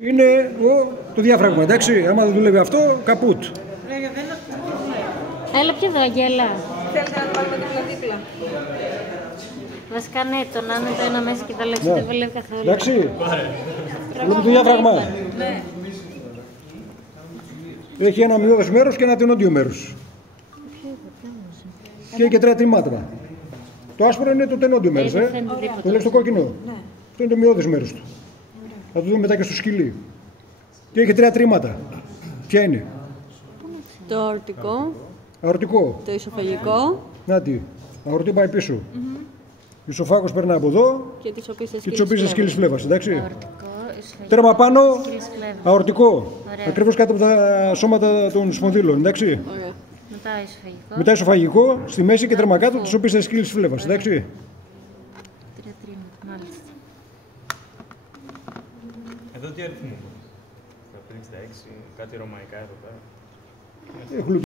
Είναι το διάφραγμα, εντάξει. Άμα δεν δουλεύει αυτό, καπούτ. Έλα πιο εδώ, Αγγέλα. Θέλετε να το βάλουμε δίπλα-δίπλα. Βασικά ναι, τον άνω το ένα μέσα και το άλλο έξω δεν βολεύει καθόλου. Εντάξει. Βλέπετε το διάφραγμα. Ναι. Έχει ένα μειώδες μέρος και ένα τενόντιο μέρος. Και έχει και 3 τριμάτρα. Το άσπρο είναι το τενόντιο μέρος, το λέω στο κόκκινο. Ναι. Αυτό είναι το μειώδες μέρος του. Θα το δούμε μετά και στο σκυλί. Και έχει 3 τρίματα. Ποια είναι? Το αορτικό, Αορτικό. το ισοφαγικό. Να τι. Αορτή πάει πίσω. Ισοφάγος περνάει από εδώ Και τις οπίσθες σκύλης φλέβας, εντάξει. Αορτικό, ισοφαγικό, Τέρμα πάνω, σκύλης φλέβας. αορτικό. Ωραία. Ακριβώς κάτω από τα σώματα των σπονδύλων, εντάξει. Ωραία. Μετά ισοφαγικό. Μετά ισοφαγικό, στη μέση και τέρμα κάτω, τις οπίσθες σκύλης φλέβας, εντάξει. 3 τρίματα, μάλιστα. Εδώ τι αριθμό? Στα 56, κάτι ρωμαϊκά εδώ πέρα. Έχουν